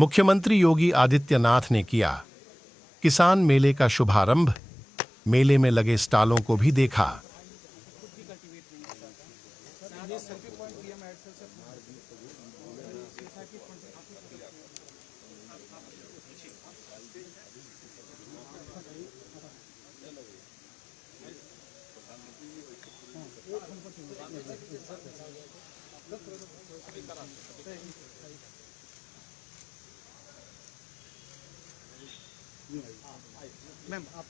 मुख्यमंत्री योगी आदित्यनाथ ने किया किसान मेले का शुभारंभ। मेले में लगे स्टॉलों को भी देखा। मैम आप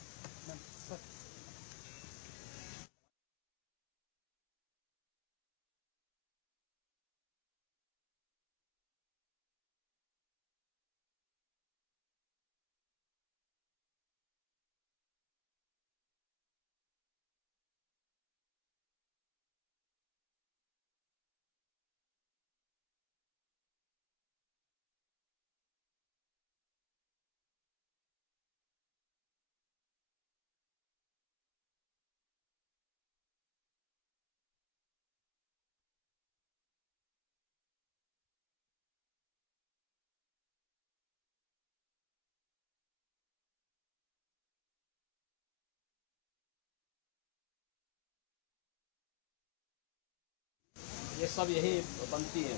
ये सब यही बनती है।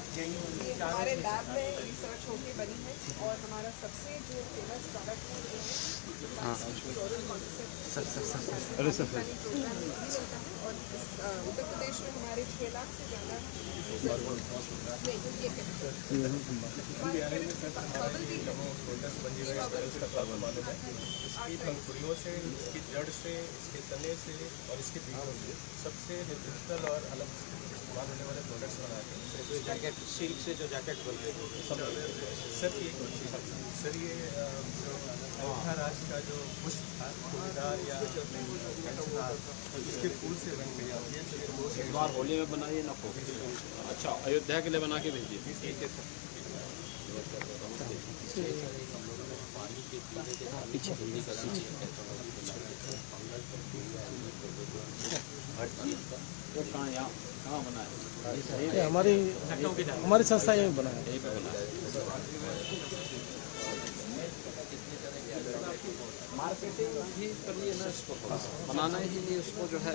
हमारे लैब में रिसर्च होके बनी है और हमारा सबसे जो फेमस प्रोडक्ट है वो है अरे सर प्रोग्राम होता है और उत्तर प्रदेश में हमारे 6 लाख से ज़्यादा इसकी पंखुड़ियों से, इसकी जड़ से, इसके तने से और इसके बीजों से सबसे डिजिटल और अलग इस्तेमाल होने वाले प्रोडक्ट्स बनाते हैं। तो जैकेट सिल्क से जो जैकेट बन रहे हैं सर ये जो अयोध्या राज का जो पुष्प था फूलदार या इसके फूल से बन गया ये इस बार होली में बनाइए ना को। अच्छा, अयोध्या के लिए बना के भेजिए। कहाँ यहाँ कहाँ बना है? हमारी संस्था यही बना है। यहीं पे बना है। मार्केटिंग भी करिए ना इसको, बनाना ही नहीं उसको जो है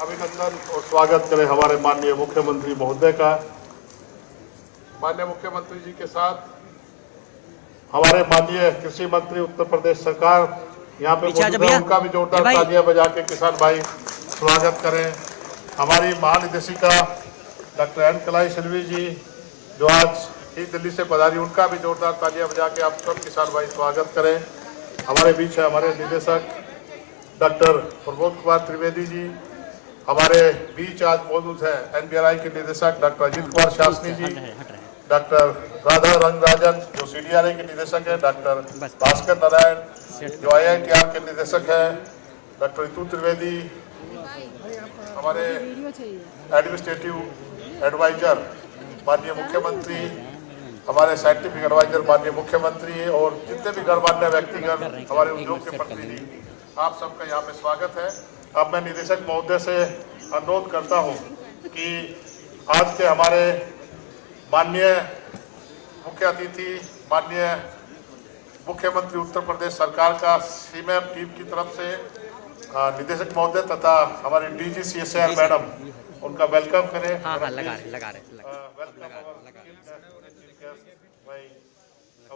अभिनंदन और स्वागत करें हमारे माननीय मुख्यमंत्री महोदय का। माननीय मुख्यमंत्री जी के साथ हमारे माननीय कृषि मंत्री उत्तर प्रदेश सरकार यहाँ पे मौजूद है, उनका भी जोरदार तालियां बजा के किसान भाई स्वागत करें। हमारी महानिदेशिका डॉक्टर एन कलाई सिल्वी जी जो आज ही दिल्ली से पधारी, उनका भी जोरदार तालियां बजा के आप सब किसान भाई स्वागत करें। हमारे बीच है हमारे निदेशक डॉक्टर प्रमोद कुमार त्रिवेदी जी, हमारे बीच आज मौजूद है एनबीआरआई के निदेशक डॉक्टर अजीत कुमार शासनी जी, डॉक्टर राधा रंगराजन जो सीडीआरआई के निदेशक है, डॉक्टर भास्कर नारायण जो आईआईटीआर के निदेशक है, डॉक्टर रितु त्रिवेदी हमारे एडमिनिस्ट्रेटिव एडवाइजर माननीय मुख्यमंत्री, हमारे साइंटिफिक एडवाइजर माननीय मुख्यमंत्री और जितने भी गणमान्य व्यक्तिगण हमारे उद्योग के प्रतिनिधि, आप सबका यहाँ पे स्वागत है। अब मैं निदेशक महोदय से अनुरोध करता हूँ कि आज के हमारे माननीय मुख्य अतिथि माननीय मुख्यमंत्री उत्तर प्रदेश सरकार का सीमैप टीम की तरफ से निदेशक महोदय तथा हमारे डीजी सीएसआईआर मैडम उनका वेलकम करें।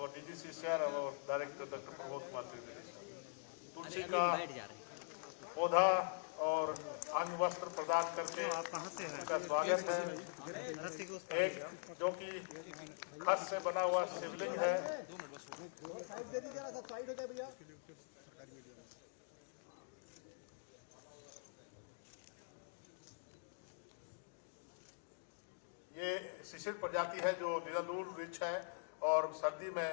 डीजी सीएसआईआर और डायरेक्टर डॉक्टर प्रमोद कुमार त्रिवेदी, तुलसी का पौधा और अंग वस्त्र प्रदान करके उनका स्वागत है। एक जो कि खस से बना हुआ शिवलिंग है, ये शिशिर प्रजाति है जो निरालूल वृक्ष है और सर्दी में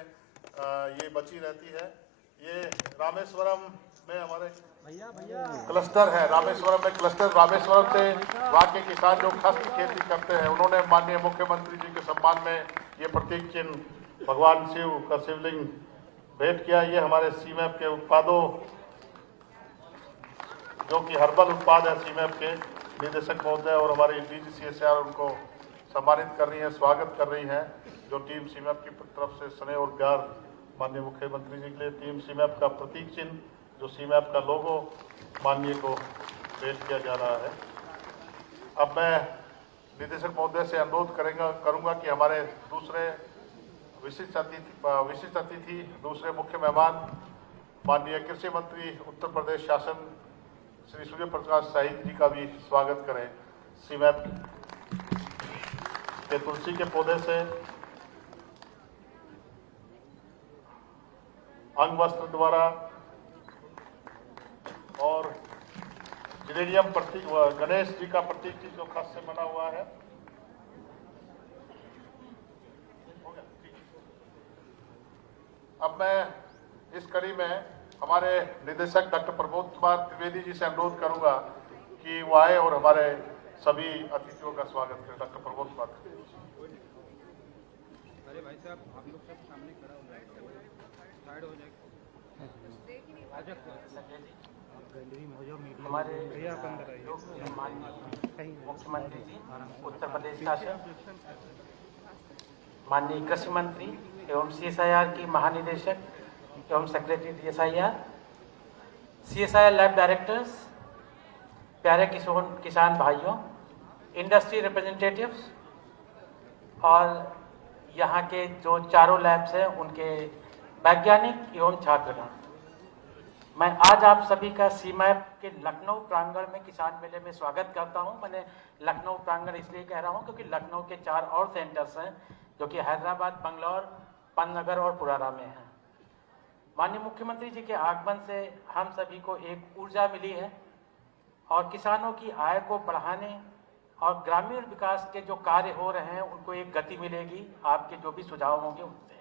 ये बची रहती है। ये रामेश्वरम में हमारे क्लस्टर है, रामेश्वरम में क्लस्टर, रामेश्वरम से वहाँ के किसान जो खस की खेती करते हैं उन्होंने माननीय मुख्यमंत्री जी के सम्मान में ये प्रतीक चिन्ह भगवान शिव का शिवलिंग भेंट किया। ये हमारे सीमैप के उत्पादों जो कि हर्बल उत्पाद है सीमैप के, निदेशक महोदय और हमारी डीजी सीएसआईआर उनको सम्मानित कर रही है, स्वागत कर रही है। जो टीम सीमैप की तरफ से स्नेह और प्यार माननीय मुख्यमंत्री जी के लिए टीम सीमैप का प्रतीक चिन्ह जो सीमैप का लोगो माननीय को पेश किया जा रहा है। अब मैं निदेशक महोदय से अनुरोध करूंगा कि हमारे दूसरे विशिष्ट अतिथि दूसरे मुख्य मेहमान माननीय कृषि मंत्री उत्तर प्रदेश शासन श्री सूर्य प्रकाश शाही जी का भी स्वागत करें। सीमैप के तुलसी के पौधे से अंग वस्त्र द्वारा और जिलेनियम प्रतीक गणेश जी का प्रतीक जो खस से बना हुआ है। अब मैं इस कड़ी में हमारे निदेशक डॉक्टर प्रमोद कुमार त्रिवेदी जी से अनुरोध करूंगा कि वो आए और हमारे सभी अतिथियों का स्वागत करें। डॉक्टर प्रमोद कुमार त्रिवेदी। अरे भाई साहब आप लोग सब सामने खड़ा हो जाएगा, साइड हो जाएगा। हमारे मुख्यमंत्री जी उत्तर प्रदेश शासन, माननीय कृषि मंत्री एवं सीएसआईआर की महानिदेशक एवं secretary DSIR, CSIR lab directors, प्यारे किसान भाइयों, इंडस्ट्री रिप्रेजेंटेटिव्स और यहाँ के जो चारों लैब्स हैं उनके वैज्ञानिक एवं छात्रगण, मैं आज आप सभी का सीमैप के लखनऊ प्रांगण में किसान मेले में स्वागत करता हूं। मैंने लखनऊ प्रांगण इसलिए कह रहा हूं क्योंकि लखनऊ के 4 और सेंटर्स हैं जो कि हैदराबाद, बंगलौर, पन्नगर और पुराना में हैं। माननीय मुख्यमंत्री जी के आगमन से हम सभी को एक ऊर्जा मिली है और किसानों की आय को बढ़ाने और ग्रामीण विकास के जो कार्य हो रहे हैं उनको एक गति मिलेगी आपके जो भी सुझाव होंगे उनसे।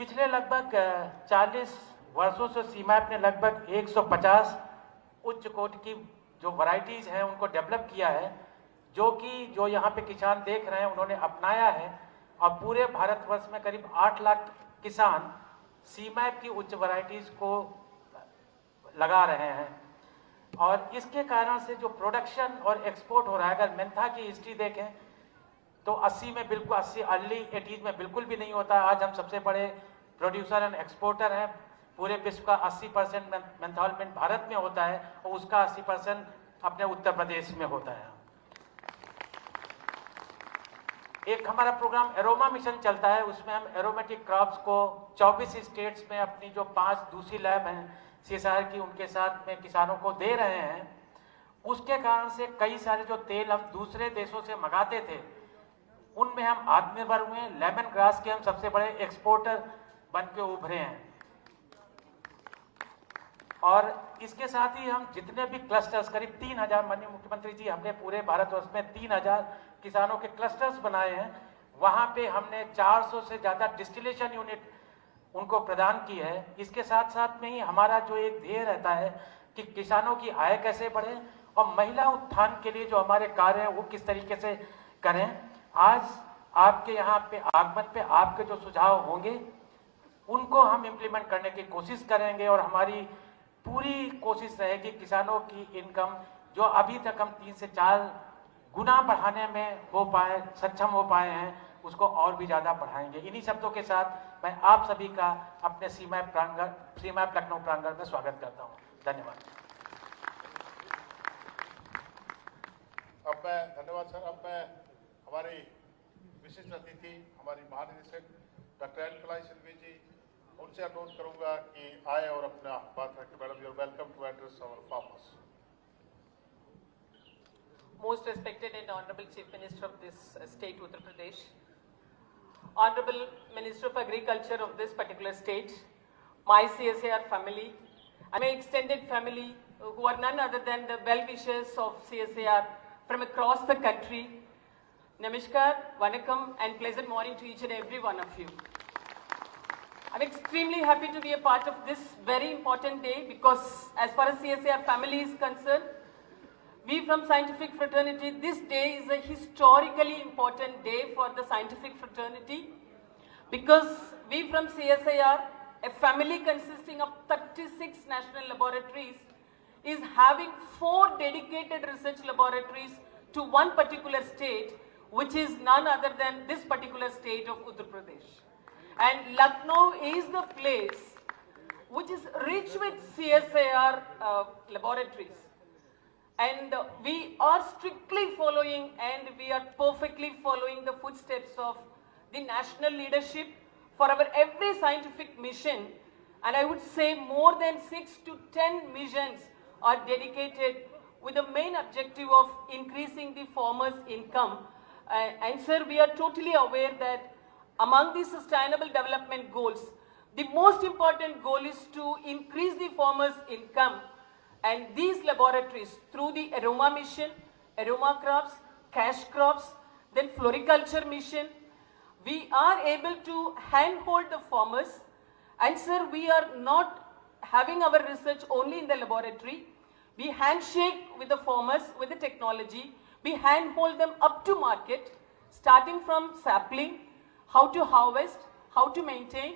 पिछले लगभग 40 वर्षों से सीमैप ने लगभग 150 उच्च कोटि की जो वैरायटीज हैं उनको डेवलप किया है, जो यहाँ पे किसान देख रहे हैं उन्होंने अपनाया है और पूरे भारतवर्ष में करीब 8 लाख किसान सीमैप की उच्च वैरायटीज को लगा रहे हैं और इसके कारण से जो प्रोडक्शन और एक्सपोर्ट हो रहा है, अगर मेंथा की हिस्ट्री देखें तो 80 में बिल्कुल 80 अर्ली 80s में बिल्कुल भी नहीं होता। आज हम सबसे बड़े प्रोड्यूसर एंड एक्सपोर्टर हैं। पूरे विश्व का 80% मेंथॉल भारत में होता है और उसका 80% अपने उत्तर प्रदेश में होता है। एक हमारा प्रोग्राम एरोमा मिशन चलता है, उसमें हम एरोमेटिक क्रॉप्स को 24 स्टेट्स में अपनी जो 5 दूसरी लैब हैं CSIR की, उनके साथ में किसानों को दे रहे हैं। उसके कारण से कई सारे जो तेल हम दूसरे देशों से मंगाते थे उनमें हम आत्मनिर्भर हुए। लेमन ग्रास के हम सबसे बड़े एक्सपोर्टर बन के उभरे हैं। और इसके साथ ही हम जितने भी क्लस्टर्स, करीब 3000, माननीय मुख्यमंत्री जी, हमने पूरे भारतवर्ष में 3000 किसानों के क्लस्टर्स बनाए हैं। वहां पे हमने 400 से ज़्यादा डिस्टिलेशन यूनिट उनको प्रदान की है। इसके साथ साथ में ही हमारा जो एक ध्येय रहता है कि किसानों की आय कैसे बढ़े और महिला उत्थान के लिए जो हमारे कार्य हैं वो किस तरीके से करें। आज आपके यहाँ पे आगमन पे आपके जो सुझाव होंगे उनको हम इम्प्लीमेंट करने की कोशिश करेंगे और हमारी पूरी कोशिश रहेगी किसानों की इनकम जो अभी तक हम 3 से 4 गुना बढ़ाने में सक्षम हो पाए हैं, उसको और भी ज्यादा बढ़ाएंगे। इन्हीं शब्दों के साथ मैं आप सभी का अपने सीमाएं लखनऊ प्रांगण में स्वागत करता हूं। धन्यवाद। धन्यवाद सर। अब मैं हमारी विशिष्ट अतिथि, हमारी महानिदेशक डॉक्टर एल कलाई सिल्वी जी, उनसे अनुरोध करूंगा कि आए और अपना बात रखें। Madam, you are welcome to address our farmers. Most respected and honorable Chief Minister of this state, Uttar Pradesh, honorable Minister of Agriculture of this particular state, my CSIR family, and my extended family, who are none other than the well-wishers of CSIR from across the country. Namaskar, Vanakkam, and pleasant morning to each and every one of you. I'm extremely happy to be a part of this very important day because as far as CSIR family is concerned, we from scientific fraternity, this day is a historically important day for the scientific fraternity because we from CSIR, a family consisting of 36 national laboratories, is having 4 dedicated research laboratories to one particular state, which is none other than this particular state of Uttar Pradesh. And Lucknow is the place which is rich with CSIR laboratories. And we are strictly following and we are perfectly following the footsteps of the national leadership for our every scientific mission. And I would say more than 6 to 10 missions are dedicated with the main objective of increasing the farmers' income. And sir, we are totally aware that among the sustainable development goals, the most important goal is to increase the farmers' income. And these laboratories, through the Aroma mission, Aroma crops, cash crops, then floriculture mission, we are able to handhold the farmers. And sir, we are not having our research only in the laboratory. We handshake with the farmers with the technology. We handhold them up to market, starting from sapling, how to harvest, how to maintain,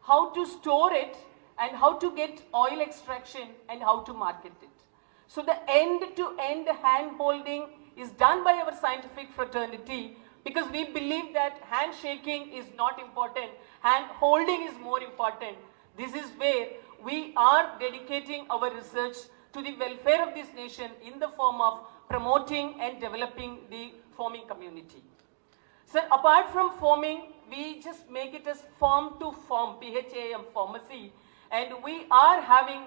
how to store it, and how to get oil extraction and how to market it. So the end-to-end hand-holding is done by our scientific fraternity because we believe that handshaking is not important, hand-holding is more important. This is where we are dedicating our research to the welfare of this nation in the form of promoting and developing the farming community. Sir, apart from farming, we just make it as farm to farm, PHAM pharmacy. And we are having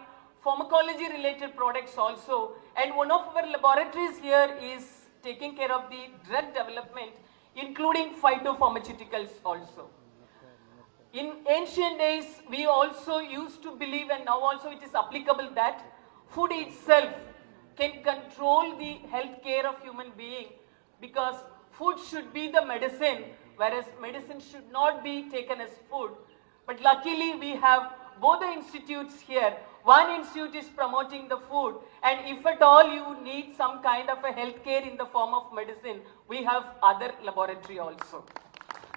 pharmacology related products also, and one of our laboratories here is taking care of the drug development, including phytopharmaceuticals also. In ancient days, we also used to believe, and now also it is applicable, that food itself can control the health care of human being because food should be the medicine, whereas medicine should not be taken as food. But luckily we have both the institutes here. One institute is promoting the food, and if at all you need some kind of a health care in the form of medicine, we have other laboratory also.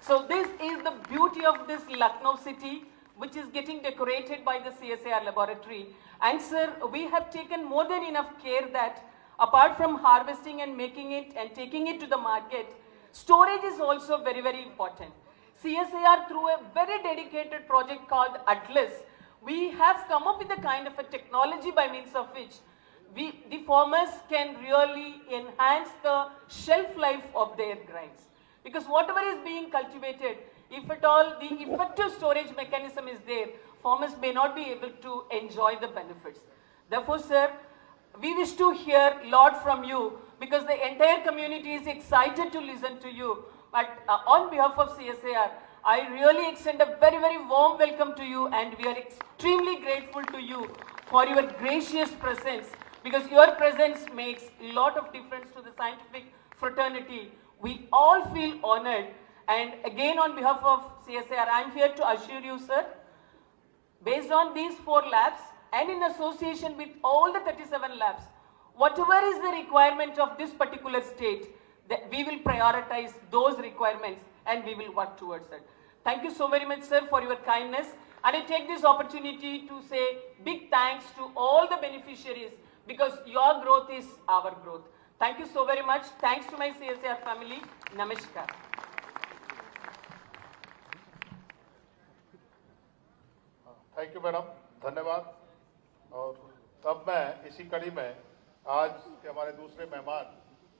So this is the beauty of this Lucknow city, which is getting decorated by the CSIR laboratory. And sir, we have taken more than enough care that apart from harvesting and making it and taking it to the market, storage is also very, very important. CSIR, through a very dedicated project called Atlas, we have come up with a kind of a technology by means of which the farmers can really enhance the shelf life of their grains. Because whatever is being cultivated, if at all the effective storage mechanism is there, farmers may not be able to enjoy the benefits. Therefore, sir, we wish to hear a lot from you because the entire community is excited to listen to you. But on behalf of CSIR, I really extend a very, very warm welcome to you, and we are extremely grateful to you for your gracious presence, because your presence makes a lot of difference to the scientific fraternity. We all feel honored, and again on behalf of CSIR, I am here to assure you, sir, based on these 4 labs and in association with all the 37 labs, whatever is the requirement of this particular state, we will prioritize those requirements and we will work towards it. Thank you so very much, sir, for your kindness. And I take this opportunity to say big thanks to all the beneficiaries, because your growth is our growth. Thank you so very much. Thanks to my CSIR family. Namaskar. Thank you madam, धन्यवाद। और तब मैं इसी कड़ी में आज के हमारे दूसरे मेहमान,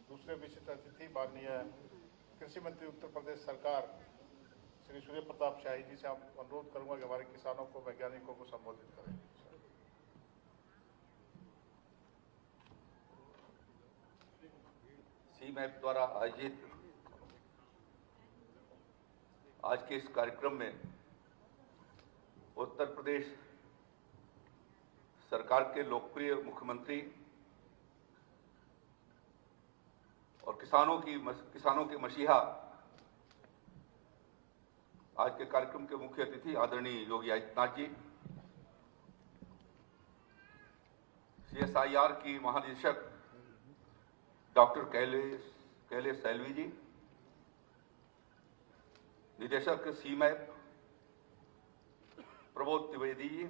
दूसरे विशिष्ट अतिथि माननीय कृषि मंत्री उत्तर प्रदेश सरकार श्री सूर्य प्रताप शाही जी से हम अनुरोध करूंगा कि हमारे किसानों को, वैज्ञानिकों को संबोधित करें। सीमैप द्वारा आयोजित आज के इस कार्यक्रम में उत्तर प्रदेश सरकार के लोकप्रिय मुख्यमंत्री और किसानों के मसीहा, आज के कार्यक्रम के मुख्य अतिथि आदरणीय योगी आदित्यनाथ जी, CSIR की महानिदेशक डॉक्टर कैलेश सैलवी जी, निदेशक सीमैप प्रबोध त्रिवेदी जी,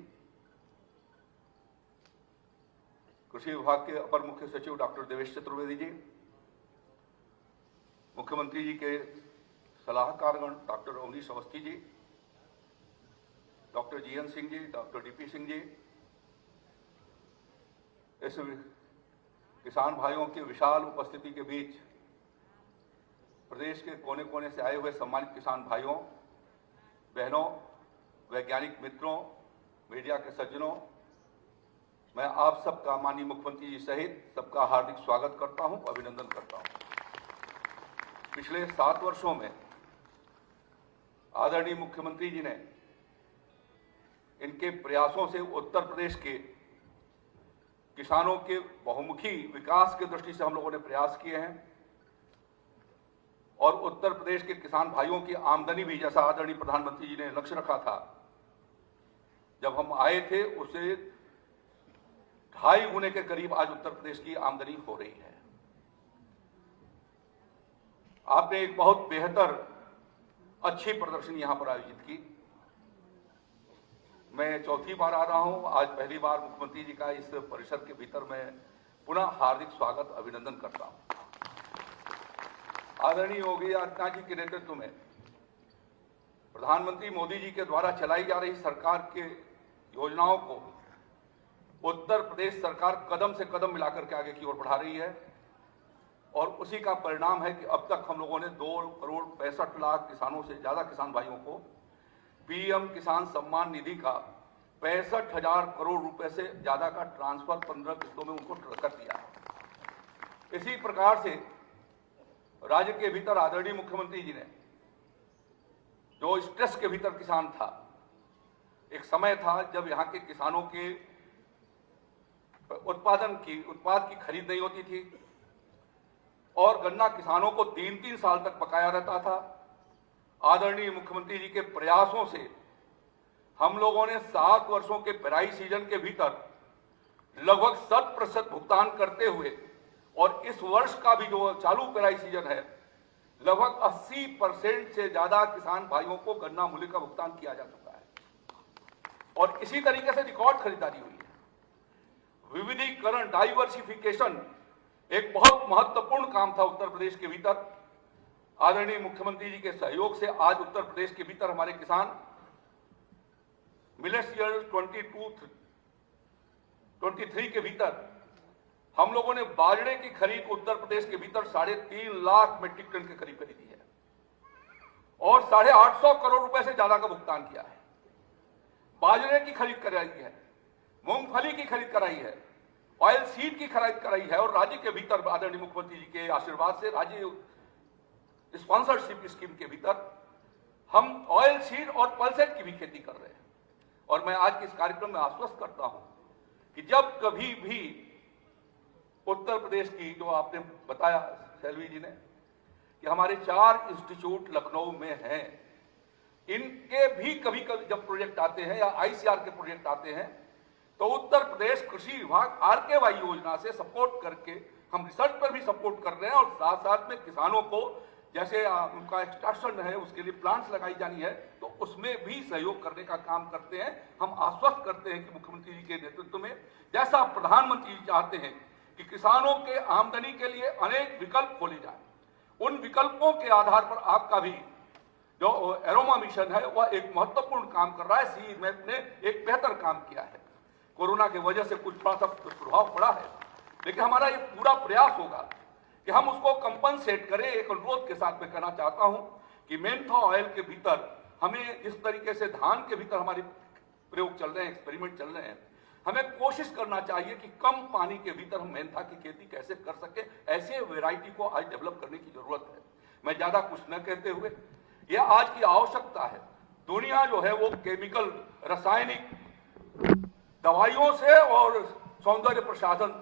कृषि विभाग के अपर मुख्य सचिव डॉक्टर देवेश चतुर्वेदी जी, मुख्यमंत्री जी के सलाहकारगण doctor Awanish Awasthi ji, doctor GN Singh ji, doctor DP Singh ji, इस किसान भाइयों की विशाल उपस्थिति के बीच प्रदेश के कोने कोने से आए हुए सम्मानित किसान भाइयों, बहनों, वैज्ञानिक मित्रों, मीडिया के सज्जनों, मैं आप सबका माननीय मुख्यमंत्री जी सहित सबका हार्दिक स्वागत करता हूं, अभिनंदन करता हूं। पिछले 7 वर्षों में आदरणीय मुख्यमंत्री जी ने इनके प्रयासों से उत्तर प्रदेश के किसानों के बहुमुखी विकास की दृष्टि से हम लोगों ने प्रयास किए हैं, और उत्तर प्रदेश के किसान भाइयों की आमदनी भी, जैसा आदरणीय प्रधानमंत्री जी ने लक्ष्य रखा था जब हम आए थे, उसे 2.5 गुने के करीब आज उत्तर प्रदेश की आमदनी हो रही है। आपने एक बहुत बेहतर अच्छी प्रदर्शनी यहां पर आयोजित की। मैं 4थी बार आ रहा हूं, आज पहली बार मुख्यमंत्री जी का इस परिसर के भीतर मैं पुनः हार्दिक स्वागत, अभिनंदन करता हूं। आदरणीय योगी आदित्यनाथ जी के नेतृत्व में प्रधानमंत्री मोदी जी के द्वारा चलाई जा रही सरकार के योजनाओं को उत्तर प्रदेश सरकार कदम से कदम मिलाकर के आगे की ओर बढ़ा रही है, और उसी का परिणाम है कि अब तक हम लोगों ने 2,65,00,000 किसानों से ज्यादा किसान भाइयों को PM किसान सम्मान निधि का 65,000 करोड़ रुपए से ज्यादा का ट्रांसफर 15 किस्तों में उनको कर दिया है। इसी प्रकार से राज्य के भीतर आदरणीय मुख्यमंत्री जी ने जो स्ट्रेस के भीतर किसान था, एक समय था जब यहाँ के किसानों के उत्पाद की खरीद नहीं होती थी, और गन्ना किसानों को 3-3 साल तक पकाया रहता था। आदरणीय मुख्यमंत्री जी के प्रयासों से हम लोगों ने 7 वर्षों के पेराई सीजन के भीतर लगभग 100% भुगतान करते हुए, और इस वर्ष का भी जो चालू पेराई सीजन है, लगभग 80% से ज्यादा किसान भाइयों को गन्ना मूल्य का भुगतान किया जा चुका है, और इसी तरीके से रिकॉर्ड खरीदारी हुई है। विविधीकरण, डाइवर्सिफिकेशन एक बहुत महत्वपूर्ण काम था उत्तर प्रदेश के भीतर। आदरणीय मुख्यमंत्री जी के सहयोग से आज उत्तर प्रदेश के भीतर हमारे किसान मिलेट्स ईयर 22-23 के भीतर हम लोगों ने बाजरे की खरीद उत्तर प्रदेश के भीतर 3.5 लाख मीट्रिक टन के करीब खरीदी है और 850 करोड़ रुपए से ज्यादा का भुगतान किया है। बाजरे की खरीद कराई है, मूंगफली की खरीद कराई है, ऑयल सीड की खरीद कराई है और राज्य के भीतर आदरणीय मुख्यमंत्री जी के आशीर्वाद से राज्य स्पॉन्सरशिप स्कीम के भीतर हम ऑयल सीड और पल्सेट की भी खेती कर रहे हैं। और मैं आज के इस कार्यक्रम में आश्वस्त करता हूं कि जब कभी भी उत्तर प्रदेश की, जो आपने बताया सैलवी जी ने, कि हमारे 4 इंस्टीट्यूट लखनऊ में हैं, इनके भी कभी कभी जब प्रोजेक्ट आते हैं या आईसीआर के प्रोजेक्ट आते हैं तो उत्तर प्रदेश कृषि विभाग आरकेवाई योजना से सपोर्ट करके हम रिसर्च पर भी सपोर्ट कर रहे हैं और साथ साथ में किसानों को जैसे उनका एक्सट्रैक्शन है उसके लिए प्लांट्स लगाई जानी है तो उसमें भी सहयोग करने का काम करते हैं। हम आश्वस्त करते हैं कि मुख्यमंत्री जी के नेतृत्व में जैसा प्रधानमंत्री जी चाहते हैं कि किसानों के आमदनी के लिए अनेक विकल्प खोले जाए, उन विकल्पों के आधार पर आपका भी जो एरोमा मिशन है वह एक महत्वपूर्ण काम कर रहा है। सीमैप ने एक बेहतर काम किया है। कोरोना की वजह से कुछ थोड़ा सा प्रभाव पड़ा है, लेकिन हमारा ये पूरा प्रयास होगा कि हम उसको कंपनसेट करें। एक अनुरोध के साथ मैं कहना चाहता हूं कि मेंथा ऑयल के भीतर हमें जिस तरीके से धान के भीतर हमारे प्रयोग चल रहे हैं, एक्सपेरिमेंट चल रहे हैं, हमें कोशिश करना चाहिए कि कम पानी के भीतर हम मेंथा की खेती कैसे कर सके। ऐसे वैरायटी को आज डेवलप करने की जरूरत है। मैं ज्यादा कुछ न कहते हुए, यह आज की आवश्यकता है। दुनिया जो है वो केमिकल, रासायनिक दवाइयों से और सौंदर्य प्रसाधन,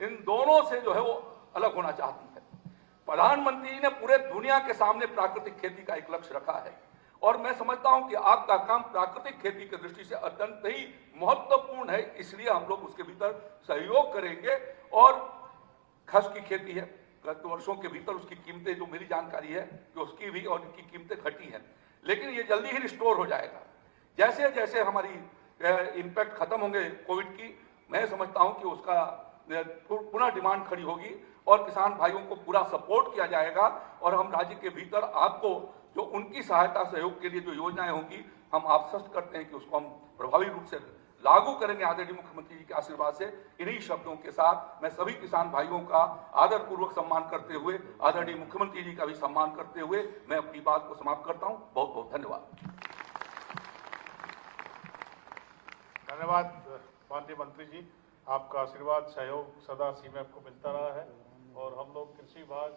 इन दोनों से जो है वो अलग होना चाहती है। प्रधानमंत्री जी ने पूरे दुनिया के सामने प्राकृतिक खेती का एक लक्ष्य रखा है और मैं समझता हूं कि आपका काम प्राकृतिक खेती की दृष्टि से अत्यंत ही महत्वपूर्ण है, इसलिए हम लोग उसके भीतर सहयोग करेंगे। और खस की खेती है, गत वर्षों के भीतर उसकी कीमतें, जो मेरी जानकारी है कि उसकी भी और इनकी कीमतें घटी हैं, लेकिन ये जल्दी ही रिस्टोर हो जाएगा। जैसे जैसे हमारी इम्पैक्ट खत्म होंगे कोविड की, मैं समझता हूं कि उसका पुनः डिमांड खड़ी होगी और किसान भाइयों को पूरा सपोर्ट किया जाएगा और हम राज्य के भीतर आपको जो उनकी सहायता सहयोग के लिए जो योजनाएं होंगी, हम आश्वस्त करते हैं कि उसको हम प्रभावी रूप से लागू करेंगे आदरणीय मुख्यमंत्री जी के आशीर्वाद से। इन्हीं शब्दों के साथ मैं सभी किसान भाइयों का आदरपूर्वक सम्मान करते हुए, आदरणीय मुख्यमंत्री जी का भी सम्मान करते हुए मैं अपनी बात को समाप्त करता हूं। बहुत बहुत धन्यवाद। धन्यवाद माननीय मंत्री जी, आपका आशीर्वाद सहयोग सदा सीमैप को मिलता रहा है और हम लोग कृषि विभाग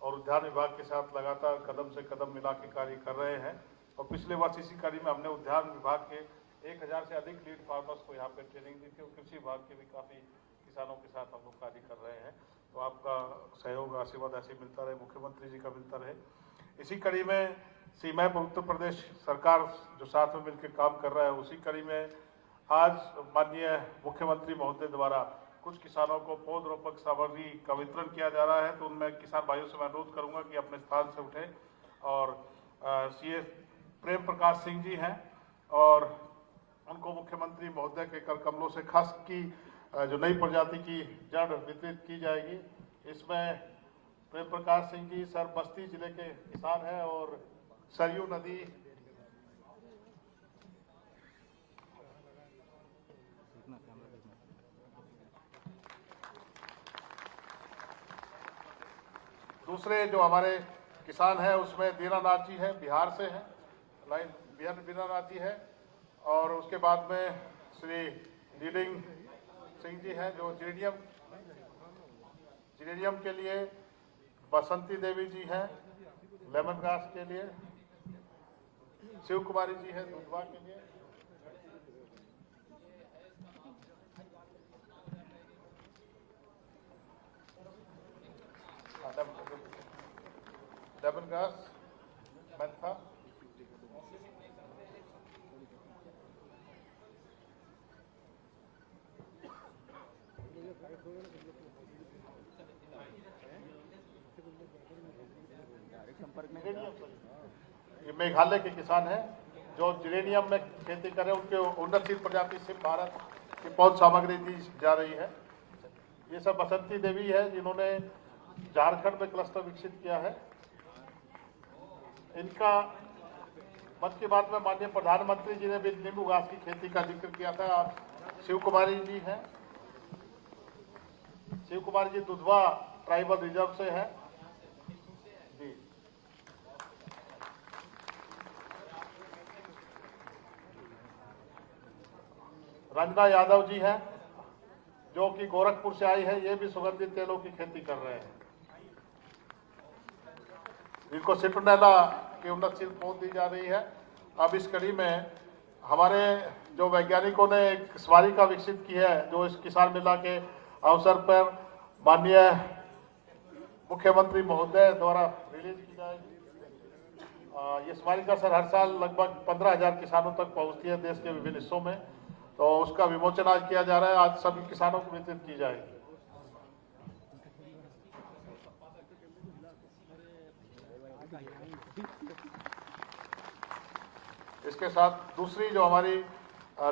और उद्यान विभाग के साथ लगातार कदम से कदम मिला के कार्य कर रहे हैं। और पिछले वर्ष इसी कड़ी में हमने उद्यान विभाग के 1000 से अधिक लीड फार्मर्स को यहाँ पे ट्रेनिंग दी थी और कृषि विभाग के भी काफ़ी किसानों के साथ हम लोग कार्य कर रहे हैं। तो आपका सहयोग आशीर्वाद ऐसे मिलता रहे, मुख्यमंत्री जी का मिलता रहे। इसी कड़ी में सीमैप उत्तर प्रदेश सरकार जो साथ में मिलकर काम कर रहा है, उसी कड़ी में आज माननीय मुख्यमंत्री महोदय द्वारा कुछ किसानों को पौधरोपक सामग्री का वितरण किया जा रहा है। तो उनमें किसान भाइयों से मैं अनुरोध करूंगा कि अपने स्थान से उठें। और सीए प्रेम प्रकाश सिंह जी हैं और उनको मुख्यमंत्री महोदय के कर कमलों से खस की जो नई प्रजाति की जड़ वितरित की जाएगी। इसमें प्रेम प्रकाश सिंह जी सर बस्ती जिले के किसान हैं और सरयू नदी दूसरे जो हमारे किसान हैं उसमें दीनानाथ जी हैं, बिहार से हैं, लाइन दीनानाथ जी है। और उसके बाद में श्री लीडिंग सिंह जी हैं जो जिरेनियम के लिए, बसंती देवी जी हैं लेमन ग्रास के लिए, शिव कुमारी जी हैं दुधवा के लिए, लेमन ग्रास, मेंथा, ये मेघालय के किसान हैं जो जिरेनियम में खेती करें, उनके उन्नतशील प्रजाति से भारत की पौध सामग्री दी जा रही है। ये सब बसंती देवी है जिन्होंने झारखंड में क्लस्टर विकसित किया है। इनका मन की बात में माननीय प्रधानमंत्री जी ने भी नींबू घास की खेती का जिक्र किया था। आज शिव कुमारी जी हैं शिव कुमार जी दुधवा ट्राइबल रिजर्व से हैं जी। रंजना यादव जी हैं जो कि गोरखपुर से आई है, ये भी सुगंधित तेलों की खेती कर रहे हैं। इनको सिट्रोनेला की उन्नत सीड पहुंच दी जा रही है। अब इस कड़ी में हमारे जो वैज्ञानिकों ने एक स्मारिका विकसित की है, जो इस किसान मेला के अवसर पर माननीय मुख्यमंत्री महोदय द्वारा रिलीज की जाएगी। ये स्मारिका सर हर साल लगभग 15,000 किसानों तक पहुंचती है देश के विभिन्न हिस्सों में, तो उसका विमोचन आज किया जा रहा है। आज सभी किसानों को वितरित की जाएगी। इसके साथ दूसरी जो हमारी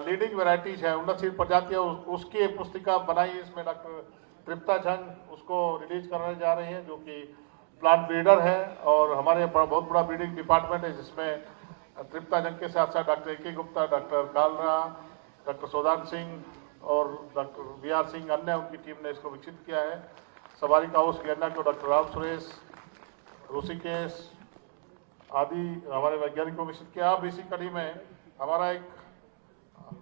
लीडिंग वैरायटीज है, उन्नत सीड प्रजातियां, उसकी एक पुस्तिका बनाई। इसमें डॉक्टर तृप्ता झंग उसको रिलीज करने जा रही हैं, जो कि प्लांट ब्रीडर है और हमारे बहुत बड़ा ब्रीडिंग डिपार्टमेंट है, जिसमें तृप्ता झंग के साथ साथ doctor A K. Gupta, doctor Kalra, doctor Saudan Singh और डॉक्टर वी.आर. सिंह अन्य उनकी टीम ने इसको विकसित किया है। सवारी का हाउस गन्ना को डॉक्टर राम सुरेश, ऋषिकेश आदि हमारे वैज्ञानिकों विकसित किया। अब इसी कड़ी में हमारा एक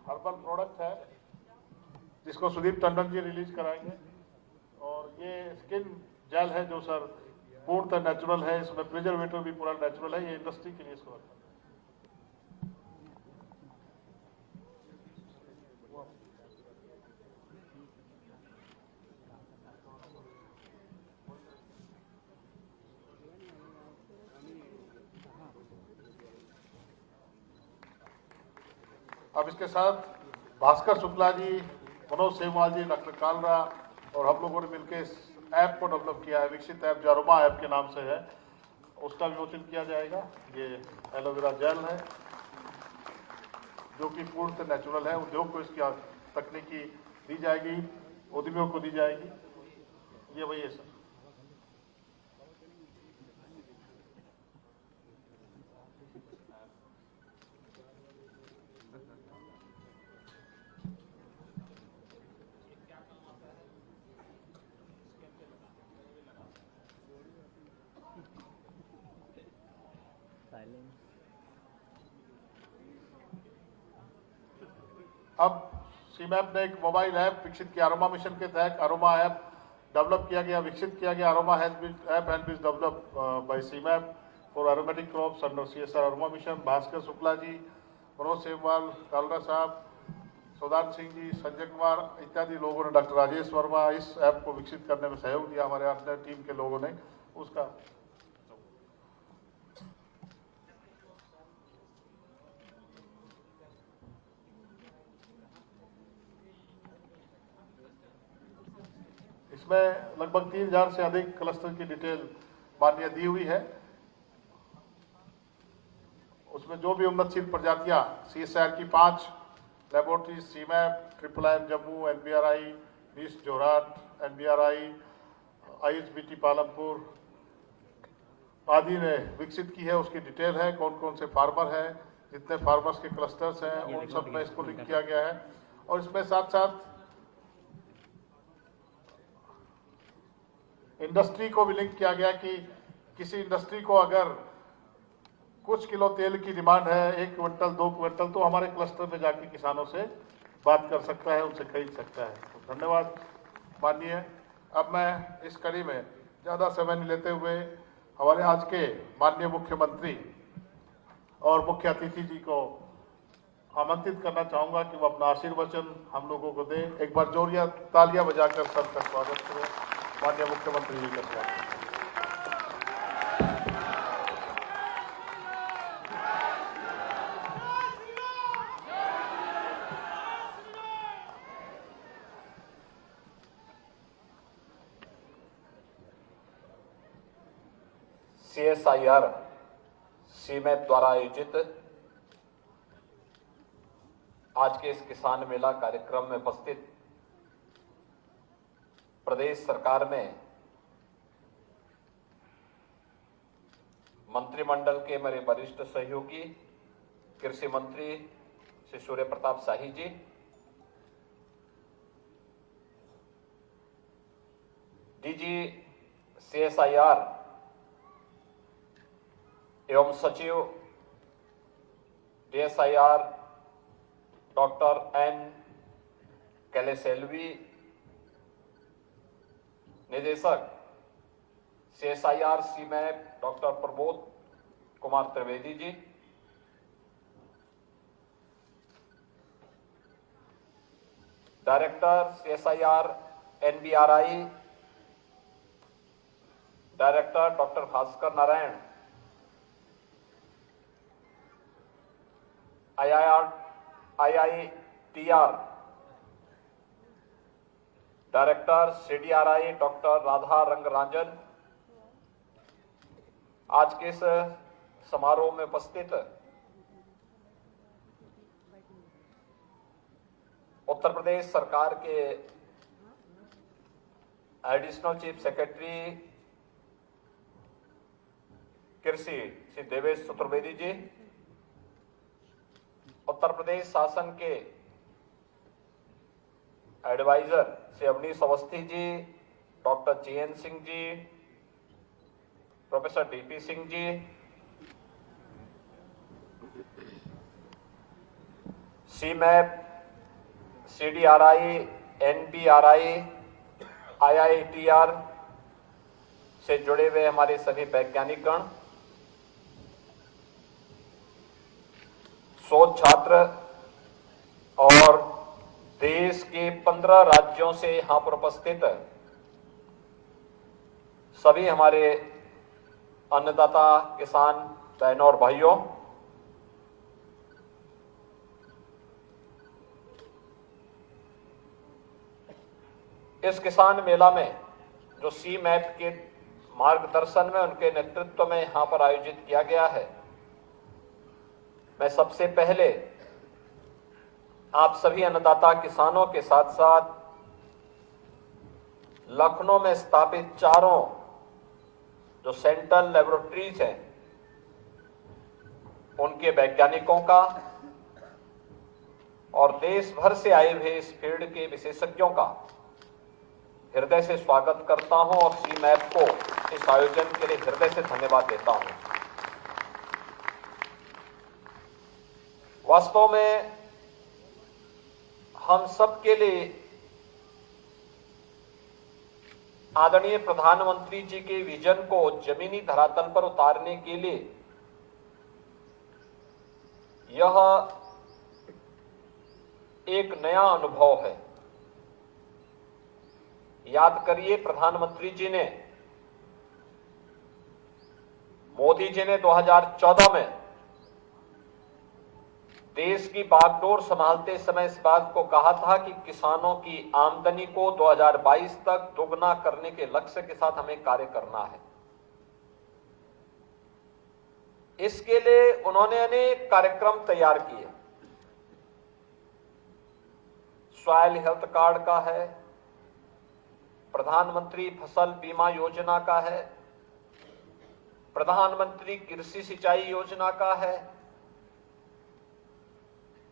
हर्बल प्रोडक्ट है जिसको सुदीप टंडन जी रिलीज कराएंगे, और ये स्किन जेल है जो सर पूर्णतः नेचुरल है। इसमें प्रिजर्वेटिव भी पूरा नेचुरल है। ये इंडस्ट्री के लिए इसको रखा है। अब इसके साथ भास्कर शुक्ला जी, मनोज सेमवाल जी, डॉक्टर कालरा और हम लोगों ने मिलकर इस ऐप को डेवलप किया है। विकसित ऐप जो अरोमा ऐप के नाम से है, उसका विमोचन किया जाएगा। ये एलोवेरा जेल है जो कि पूर्णतः नेचुरल है। उद्योग को इसकी तकनीकी दी जाएगी, उद्यमियों को दी जाएगी। ये वही है सर। अब सीमैप ने एक मोबाइल ऐप विकसित किया। अरोमा मिशन के तहत अरोमा ऐप डेवलप किया गया, विकसित किया गया। Aroma app has been developed by CIMAP for aromatic crops under CSR aroma mission. Bhaskar Shukla ji, Manoj Semwal, Kalra साहब, सौदान सिंह जी, संजय कुमार इत्यादि लोगों ने, डॉक्टर राजेश वर्मा, इस ऐप को विकसित करने में सहयोग दिया। हमारे अन्य टीम के लोगों ने उसका इसमें लगभग 3,000 से अधिक क्लस्टर की डिटेल मान्य दी हुई है। उसमें जो भी उन्नत सीड प्रजातियां CSR की 5 लेबोरेटरी सीमैप, IIIM Jammu, NBRI, NIST Jorhat, NBRI, IHBT Palampur आदि ने विकसित की है, उसकी डिटेल है। कौन कौन से फार्मर हैं, जितने फार्मर्स के क्लस्टर्स हैं, उन सब में इसको लिंक किया गया है। और इसमें साथ साथ इंडस्ट्री को भी लिंक किया गया कि किसी इंडस्ट्री को अगर कुछ किलो तेल की डिमांड है, 1 क्विंटल 2 क्विंटल, तो हमारे क्लस्टर में जाके किसानों से बात कर सकता है, उनसे खरीद सकता है। तो धन्यवाद माननीय। अब मैं इस कड़ी में ज़्यादा समय नहीं लेते हुए हमारे आज के माननीय मुख्यमंत्री और मुख्य अतिथि जी को आमंत्रित करना चाहूँगा कि वो अपना आशीर्वचन हम लोगों को दें। एक बार जोरिया तालियां बजाकर सबका स्वागत करें। माननीय मुख्यमंत्री जी का स्वागत। CSIR सीमैप द्वारा आयोजित आज के इस किसान मेला कार्यक्रम में उपस्थित प्रदेश सरकार में मंत्रिमंडल के मेरे वरिष्ठ सहयोगी कृषि मंत्री श्री सूर्य प्रताप शाही जी, डीजी CSIR एवं सचिव DSIR डॉक्टर N कैलेसेल्वी, निदेशक CSIR CMAP doctor Prabodh Kumar Trivedi ji, director CSIR NBRI director doctor Bhaskar Narayan, IITR director CDRI doctor Radha Rangarajan, आज के इस समारोह में उपस्थित उत्तर प्रदेश सरकार के एडिशनल चीफ सेक्रेटरी कृषि श्री देवेश चतुर्वेदी जी, उत्तर प्रदेश शासन के adviser Shri Awanish Awasthi ji, doctor GN Singh ji, professor DP Singh ji, CMAP, CDRI, NBRI, IITR से जुड़े हुए हमारे सभी वैज्ञानिक गण, शोध छात्र और देश के 15 राज्यों से यहां पर उपस्थित सभी हमारे अन्नदाता किसान बहनों और भाइयों, इस किसान मेला में जो CMAP के मार्गदर्शन में उनके नेतृत्व में यहां पर आयोजित किया गया है, मैं सबसे पहले आप सभी अन्नदाता किसानों के साथ साथ लखनऊ में स्थापित चारों जो सेंट्रल लेबोरेटरीज हैं उनके वैज्ञानिकों का और देश भर से आए हुए इस फील्ड के विशेषज्ञों का हृदय से स्वागत करता हूं और CMAP को इस आयोजन के लिए हृदय से धन्यवाद देता हूं। वास्तव में हम सबके लिए आदरणीय प्रधानमंत्री जी के विजन को जमीनी धरातल पर उतारने के लिए यह एक नया अनुभव है। याद करिए, प्रधानमंत्री जी ने, मोदी जी ने 2014 में देश की बागडोर संभालते समय इस बात को कहा था कि किसानों की आमदनी को 2022 तक दोगुना करने के लक्ष्य के साथ हमें कार्य करना है। इसके लिए उन्होंने अनेक कार्यक्रम तैयार किए। सॉइल हेल्थ कार्ड का है, प्रधानमंत्री फसल बीमा योजना का है, प्रधानमंत्री कृषि सिंचाई योजना का है,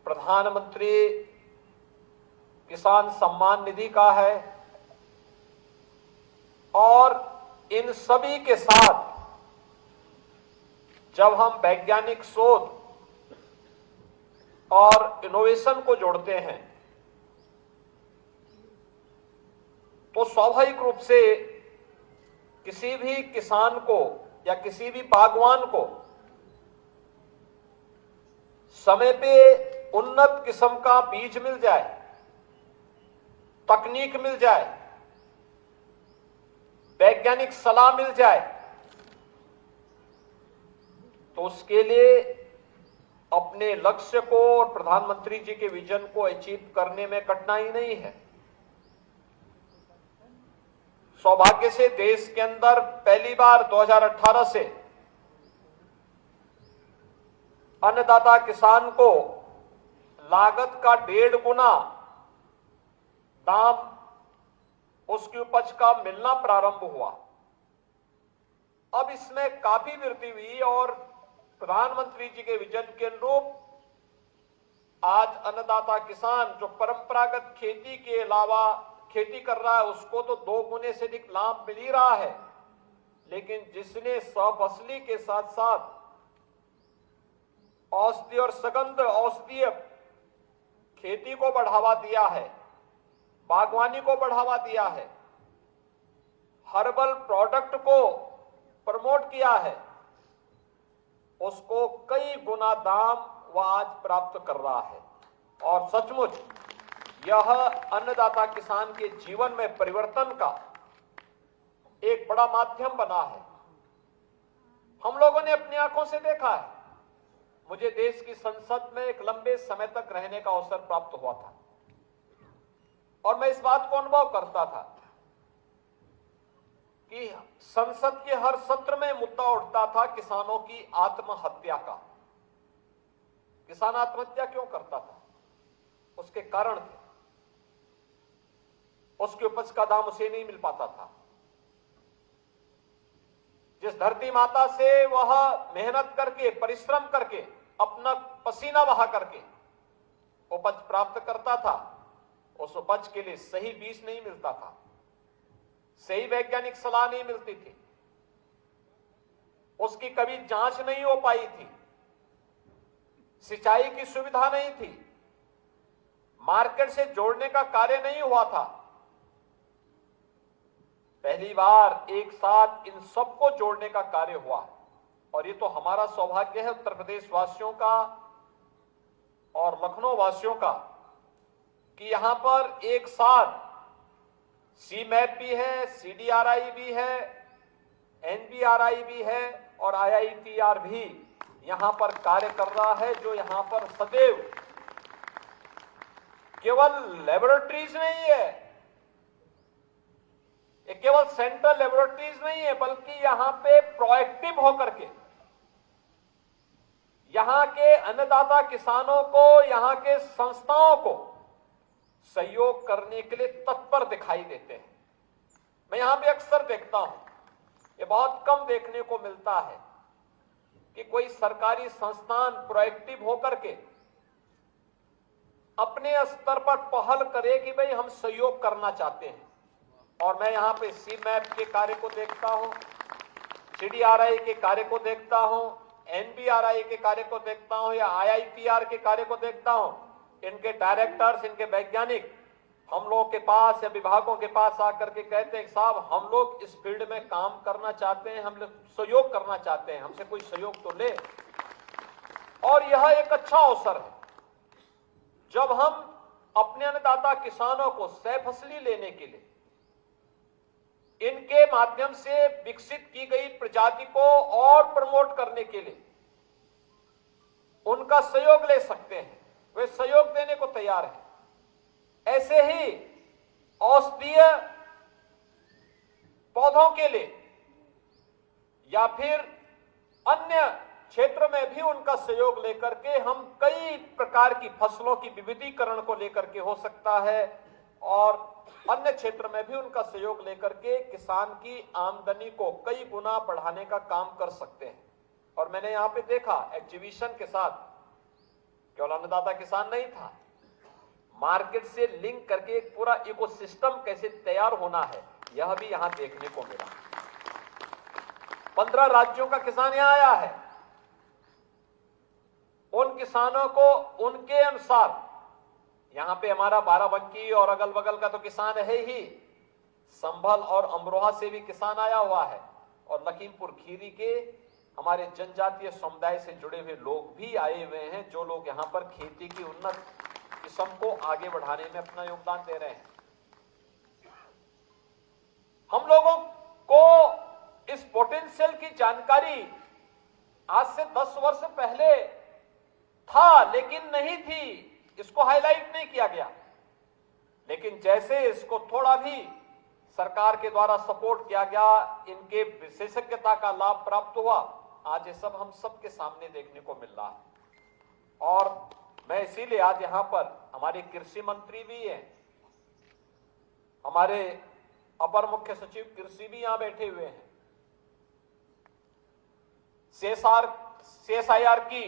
प्रधानमंत्री किसान सम्मान निधि का है, और इन सभी के साथ जब हम वैज्ञानिक शोध और इनोवेशन को जोड़ते हैं तो स्वाभाविक रूप से किसी भी किसान को या किसी भी बागवान को समय पे उन्नत किस्म का बीज मिल जाए, तकनीक मिल जाए, वैज्ञानिक सलाह मिल जाए, तो उसके लिए अपने लक्ष्य को और प्रधानमंत्री जी के विजन को अचीव करने में कठिनाई नहीं है। सौभाग्य से देश के अंदर पहली बार 2018 से अन्नदाता किसान को लागत का 1.5 गुना दाम उसकी उपज का मिलना प्रारंभ हुआ। अब इसमें काफी वृद्धि हुई और प्रधानमंत्री जी के विजन के अनुरूप आज अन्नदाता किसान जो परंपरागत खेती के अलावा खेती कर रहा है उसको तो 2 गुने से अधिक लाभ मिल ही रहा है, लेकिन जिसने सफसली के साथ साथ औषधि और सगंध औषधीय खेती को बढ़ावा दिया है, बागवानी को बढ़ावा दिया है, हर्बल प्रोडक्ट को प्रमोट किया है, उसको कई गुना दाम वह आज प्राप्त कर रहा है। और सचमुच यह अन्नदाता किसान के जीवन में परिवर्तन का एक बड़ा माध्यम बना है। हम लोगों ने अपनी आंखों से देखा है। मुझे देश की संसद में एक लंबे समय तक रहने का अवसर प्राप्त हुआ था और मैं इस बात को अनुभव करता था कि संसद के हर सत्र में मुद्दा उठता था किसानों की आत्महत्या का। किसान आत्महत्या क्यों करता था? उसके कारण थे। उसकी उपज का दाम उसे नहीं मिल पाता था। जिस धरती माता से वह मेहनत करके, परिश्रम करके, अपना पसीना बहा करके उपज प्राप्त करता था, उस उपज के लिए सही बीज नहीं मिलता था, सही वैज्ञानिक सलाह नहीं मिलती थी, उसकी कभी जांच नहीं हो पाई थी, सिंचाई की सुविधा नहीं थी, मार्केट से जोड़ने का कार्य नहीं हुआ था। पहली बार एक साथ इन सबको जोड़ने का कार्य हुआ और ये तो हमारा सौभाग्य है उत्तर प्रदेश वासियों का और लखनऊ वासियों का कि यहां पर एक साथ सीमैप भी है, सीडीआरआई भी है, एनबीआरआई भी है और आईआईटीआर भी यहां पर कार्य कर रहा है, जो यहां पर सदैव केवल लेबोरेटरीज नहीं है, ये केवल सेंट्रल लेबोरेटरीज नहीं है, बल्कि यहां पे प्रोएक्टिव होकर के यहां के अन्नदाता किसानों को, यहां के संस्थाओं को सहयोग करने के लिए तत्पर दिखाई देते हैं। मैं यहां पे अक्सर देखता हूं, ये बहुत कम देखने को मिलता है कि कोई सरकारी संस्थान प्रोएक्टिव होकर के अपने स्तर पर पहल करे कि भाई हम सहयोग करना चाहते हैं। और मैं यहां पे सीमैप के कार्य को देखता हूं, सीडीआरआई के कार्य को देखता हूं, एनबीआरआई के कार्य को देखता हूं या आईआईटीआर के कार्य को देखता हूं। इनके डायरेक्टर्स, इनके वैज्ञानिक हम लोग के पास या विभागों के पास आकर के कहते हैं साहब हम लोग इस फील्ड में काम करना चाहते हैं, हम लोग सहयोग करना चाहते हैं, हमसे कोई सहयोग तो ले। और यह एक अच्छा अवसर है जब हम अपने अन्नदाता किसानों को सह फसली लेने के लिए इनके माध्यम से विकसित की गई प्रजाति को और प्रमोट करने के लिए उनका सहयोग ले सकते हैं, वे सहयोग देने को तैयार हैं। ऐसे ही औषधीय पौधों के लिए या फिर अन्य क्षेत्र में भी उनका सहयोग लेकर के हम कई प्रकार की फसलों की विविधीकरण को लेकर के हो सकता है और अन्य क्षेत्र में भी उनका सहयोग लेकर के किसान की आमदनी को कई गुना बढ़ाने का काम कर सकते हैं। और मैंने यहां पे देखा एग्जीबिशन के साथ केवल अन्नदाता किसान नहीं था, मार्केट से लिंक करके एक पूरा इकोसिस्टम कैसे तैयार होना है यह भी यहां देखने को मिला। 15 राज्यों का किसान यहां आया है। उन किसानों को उनके अनुसार, यहां पे हमारा बाराबंकी और अगल बगल का तो किसान है ही, संभल और अमरोहा से भी किसान आया हुआ है और लखीमपुर खीरी के हमारे जनजातीय समुदाय से जुड़े हुए लोग भी आए हुए हैं, जो लोग यहां पर खेती की उन्नत किस्म को आगे बढ़ाने में अपना योगदान दे रहे हैं। हम लोगों को इस पोटेंशियल की जानकारी आज से 10 वर्ष पहले था, लेकिन नहीं थी, इसको हाईलाइट नहीं किया गया। लेकिन जैसे इसको थोड़ा भी सरकार के द्वारा सपोर्ट किया गया, इनके विशेषज्ञता का लाभ प्राप्त हुआ, आज ये सब हम सबके सामने देखने को मिल रहा है। और मैं इसीलिए आज यहां पर हमारे कृषि मंत्री भी हैं, हमारे अपर मुख्य सचिव कृषि भी यहां बैठे हुए हैं, सीएसआईआर की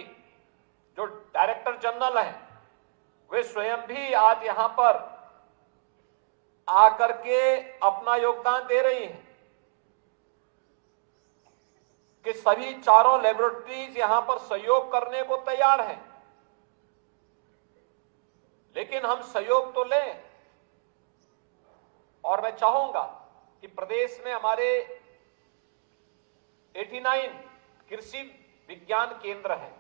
जो डायरेक्टर जनरल हैं वे स्वयं भी आज यहां पर आकर के अपना योगदान दे रही हैं कि सभी चारों लेबोरेटरीज यहां पर सहयोग करने को तैयार हैं, लेकिन हम सहयोग तो लें। और मैं चाहूंगा कि प्रदेश में हमारे 89 कृषि विज्ञान केंद्र हैं,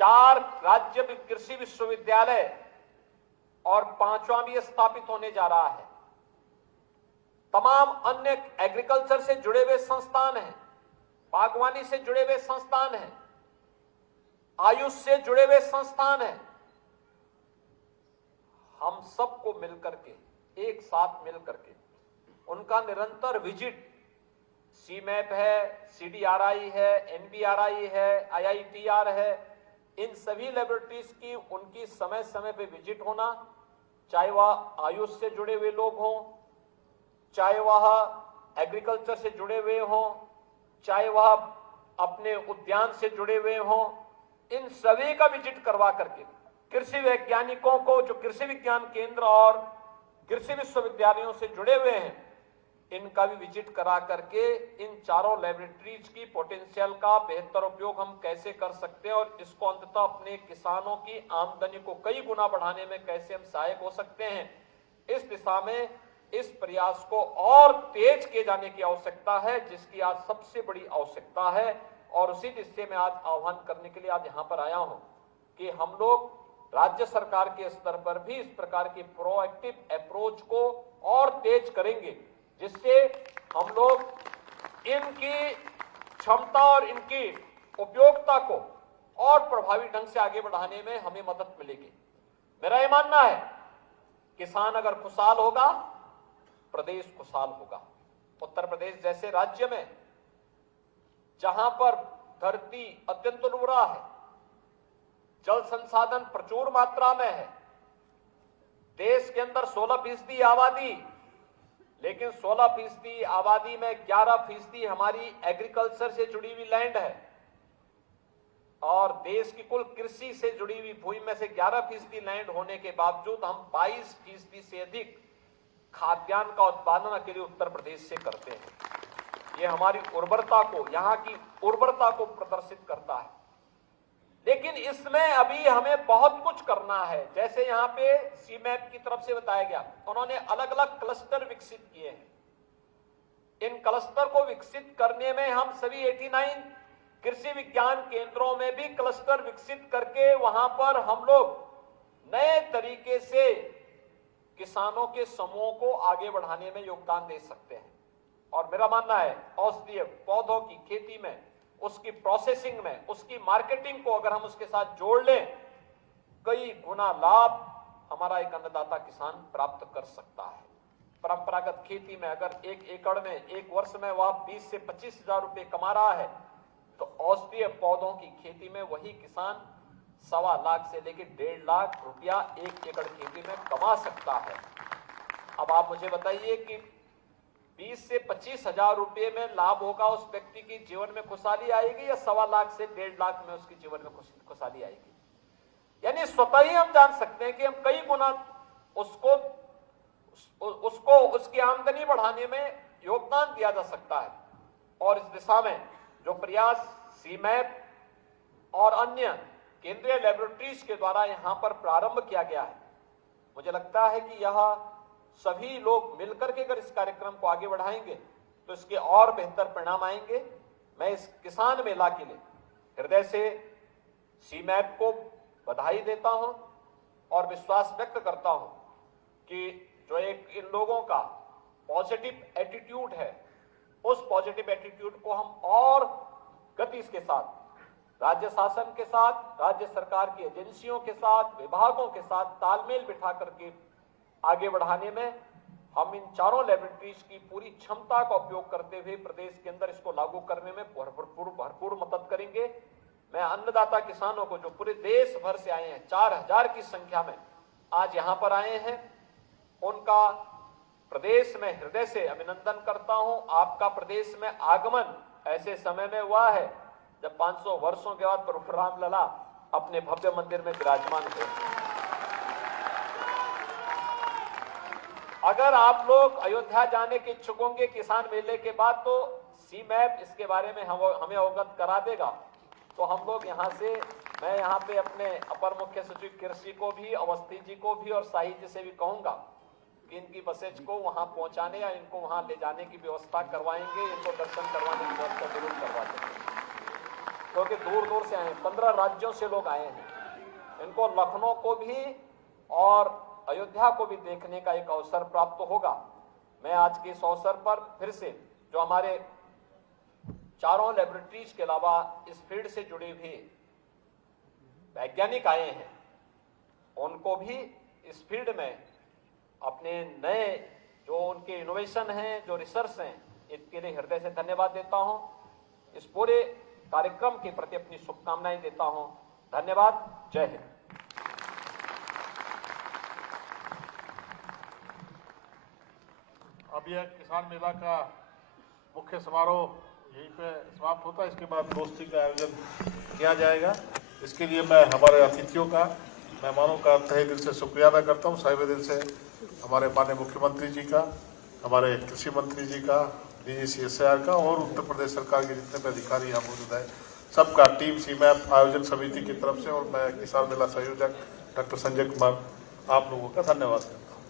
4 राज्य कृषि विश्वविद्यालय और 5वां भी स्थापित होने जा रहा है। तमाम अन्य एग्रीकल्चर से जुड़े हुए संस्थान हैं, बागवानी से जुड़े हुए संस्थान हैं, आयुष से जुड़े हुए संस्थान हैं। हम सबको मिलकर के, एक साथ मिलकर के उनका निरंतर विजिट, सीमैप है, सीडीआरआई है, एनबीआरआई है, आईआईटीआर है, इन सभी लेबोरेटरीज की उनकी समय समय पे विजिट होना, चाहे वह आयुष से जुड़े हुए लोग हों, चाहे वह एग्रीकल्चर से जुड़े हुए हों, चाहे वह अपने उद्यान से जुड़े हुए हों, इन सभी का विजिट करवा करके कृषि वैज्ञानिकों को जो कृषि विज्ञान केंद्र और कृषि विश्वविद्यालयों से जुड़े हुए हैं, इनका भी विजिट करा करके इन चारों लेबोरेटरीज की पोटेंशियल का बेहतर उपयोग हम कैसे कर सकते हैं और इसको अंततः अपने किसानों की आमदनी को कई गुना बढ़ाने में कैसे हम सहायक हो सकते हैं, इस दिशा में इस प्रयास को और तेज किए जाने की आवश्यकता है, जिसकी आज सबसे बड़ी आवश्यकता है। और उसी दिशा में आज आह्वान करने के लिए आज यहाँ पर आया हूँ कि हम लोग राज्य सरकार के स्तर पर भी इस प्रकार की प्रोएक्टिव अप्रोच को और तेज करेंगे, जिससे हम लोग इनकी क्षमता और इनकी उपयोगिता को और प्रभावी ढंग से आगे बढ़ाने में हमें मदद मिलेगी। मेरा यह मानना है, किसान अगर खुशहाल होगा, प्रदेश खुशहाल होगा। उत्तर प्रदेश जैसे राज्य में जहां पर धरती अत्यंत उर्वरा है, जल संसाधन प्रचुर मात्रा में है, देश के अंदर 16% आबादी, लेकिन 16% आबादी में 11% हमारी एग्रीकल्चर से जुड़ी हुई लैंड है और देश की कुल कृषि से जुड़ी हुई भूमि में से 11% लैंड होने के बावजूद हम 22% से अधिक खाद्यान्न का उत्पादन अकेले उत्तर प्रदेश से करते हैं। ये हमारी उर्वरता को, यहाँ की उर्वरता को प्रदर्शित करता है। लेकिन इसमें अभी हमें बहुत कुछ करना है। जैसे यहाँ पे सीमैप की तरफ से बताया गया, उन्होंने अलग अलग क्लस्टर विकसित किए हैं। इन क्लस्टर को विकसित करने में हम सभी 89 कृषि विज्ञान केंद्रों में भी क्लस्टर विकसित करके वहां पर हम लोग नए तरीके से किसानों के समूह को आगे बढ़ाने में योगदान दे सकते हैं। और मेरा मानना है, औषधीय पौधों की खेती में, उसकी प्रोसेसिंग में, उसकी मार्केटिंग को अगर हम उसके साथ जोड़ लें, कई गुना लाभ हमारा एक अन्नदाता किसान प्राप्त कर सकता है। परंपरागत खेती में अगर 1 एकड़ में एक वर्ष में वह 20 से 25 हजार रुपए कमा रहा है, तो औषधीय पौधों की खेती में वही किसान 1.25 लाख से लेकर 1.5 लाख रुपया 1 एकड़ खेती में कमा सकता है। अब आप मुझे बताइए कि 20 से 25 हजार रुपये में लाभ होगा, उस व्यक्ति की जीवन में खुशहाली आएगी या 1.25 लाख से 1.5 लाख में उसके जीवन में खुशहाली आएगी? यानी स्वतः ही हम जान सकते हैं कि हम कई गुना उसको उसकी आमदनी बढ़ाने में योगदान दिया जा सकता है। और इस दिशा में जो प्रयास सीमैप और अन्य केंद्रीय लेबोरेटरीज के द्वारा यहाँ पर प्रारंभ किया गया है, मुझे लगता है कि यह सभी लोग मिलकर के अगर इस कार्यक्रम को आगे बढ़ाएंगे तो इसके और बेहतर परिणाम आएंगे। मैं इस किसान मेला के लिए हृदय से सीमैप को बधाई देता हूं और विश्वास व्यक्त करता हूं कि जो एक इन लोगों का पॉजिटिव एटीट्यूड है, उस पॉजिटिव एटीट्यूड को हम और गति के साथ राज्य शासन के साथ, राज्य सरकार की एजेंसियों के साथ, विभागों के साथ तालमेल बिठा करके आगे बढ़ाने में हम इन चारों लेबोरेटरीज की पूरी क्षमता का उपयोग करते हुए प्रदेश के अंदर इसको लागू करने में भरपूर मदद करेंगे। मैं अन्नदाता किसानों को जो पूरे देश भर से आए हैं, 4000 की संख्या में आज यहाँ पर आए हैं, उनका प्रदेश में हृदय से अभिनंदन करता हूं। आपका प्रदेश में आगमन ऐसे समय में हुआ है जब 500 वर्षों के बाद प्रभु राम लला अपने भव्य मंदिर में विराजमान हुए। अगर आप लोग अयोध्या जाने के इच्छुक होंगे किसान मेले के बाद, तो सी मैप इसके बारे में हमें अवगत करा देगा। तो हम लोग यहाँ से, मैं यहाँ पे अपने अपर मुख्य सचिव कृषि को भी, अवस्थी जी को भी और शाही जी से भी कहूंगा कि इनकी बसेज को वहां पहुंचाने या इनको वहां ले जाने की व्यवस्था करवाएंगे, इनको दर्शन करवाने की व्यवस्था जरूर करवा देंगे, क्योंकि दूर दूर से आए, 15 राज्यों से लोग आए हैं। इनको लखनऊ को भी और अयोध्या को भी देखने का एक अवसर प्राप्त होगा। मैं आज के इस अवसर पर फिर से जो हमारे चारों लेबोरेटरीज के अलावा इस फील्ड से जुड़ी हुई वैज्ञानिक आए हैं, उनको भी इस फील्ड में अपने नए जो उनके इनोवेशन हैं, जो रिसर्च हैं, इसके लिए हृदय से धन्यवाद देता हूं। इस पूरे कार्यक्रम के प्रति अपनी शुभकामनाएं देता हूं। धन्यवाद। जय हिंद। अब यह किसान मेला का मुख्य समारोह यहीं पे समाप्त होता है। इसके बाद गोष्ठी का आयोजन किया जाएगा। इसके लिए मैं हमारे अतिथियों का, मेहमानों का तहे दिल से शुक्रिया अदा करता हूँ। साहिब दिल से हमारे माननीय मुख्यमंत्री जी का, हमारे कृषि मंत्री जी का, डीजी CSIR का और उत्तर प्रदेश सरकार के जितने भी अधिकारी यहाँ मौजूद हैं, सबका, टीम सीमैप आयोजन समिति की तरफ से और मैं किसान मेला संयोजक डॉक्टर संजय कुमार, आप लोगों का धन्यवाद करता हूँ।